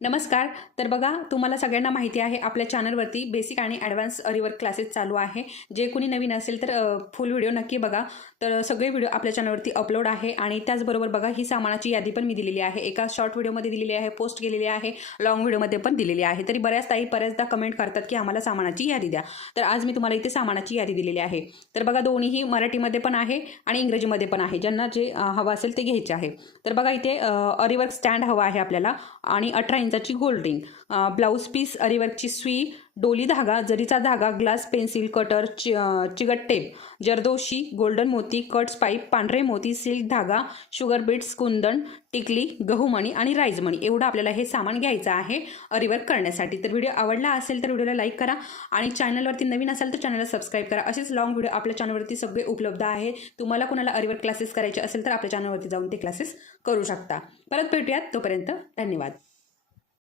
नमस्कार. तर बघा, तुम्हाला सगळ्यांना माहिती आहे आपल्या चॅनलवरती बेसिक आणि ॲडव्हान्स रिवर्क क्लासेस चालू आहे. जे कोणी नवीन असेल तर फुल व्हिडिओ नक्की बघा. तर सगळे व्हिडिओ आपल्या चॅनलवरती अपलोड आहे आणि त्याचबरोबर बघा ही सामानाची यादी पण मी दिलेली आहे. एका शॉर्ट व्हिडिओमध्ये दिलेली आहे, पोस्ट केलेली आहे, लॉंग व्हिडिओमध्ये पण दिलेली आहे. तरी बऱ्याचदा कमेंट करतात की आम्हाला सामानाची यादी द्या. तर आज मी तुम्हाला इथे सामानाची यादी दिलेली आहे. तर बघा, दोन्हीही मराठीमध्ये पण आहे आणि इंग्रजीमध्ये पण आहे. ज्यांना जे हवं असेल ते घ्यायचे आहे. तर बघा, इथे रिवर्क स्टँड हवा आहे आपल्याला आणि 18 इंचाची गोल्डिंग, ब्लाऊज पीस, अरीवर्कची सुई, डोली धागा, जरीचा धागा, ग्लास पेन्सिल, कटर, चिगट टेप, जरदोशी, गोल्डन मोती, कट्स पाईप, पांढरे मोती, सिल्क धागा, शुगर बीट्स, कुंदन, टिकली, गहूमणी आणि राईजमणी एवढं आपल्याला हे सामान घ्यायचं आहे रिवर्क करण्यासाठी. तर व्हिडिओ आवडला असेल तर व्हिडिओला लाईक करा आणि चॅनलवरती नवीन असाल तर चॅनलला सबस्क्राईब करा. असेच लॉंग व्हिडिओ आपल्या चॅनलवरती सगळे उपलब्ध आहे. तुम्हाला कोणाला रिवर्क क्लासेस करायचे असेल तर आपल्या चॅनलवरती जाऊन ते क्लासेस करू शकता. परत भेटूयात, तोपर्यंत धन्यवाद.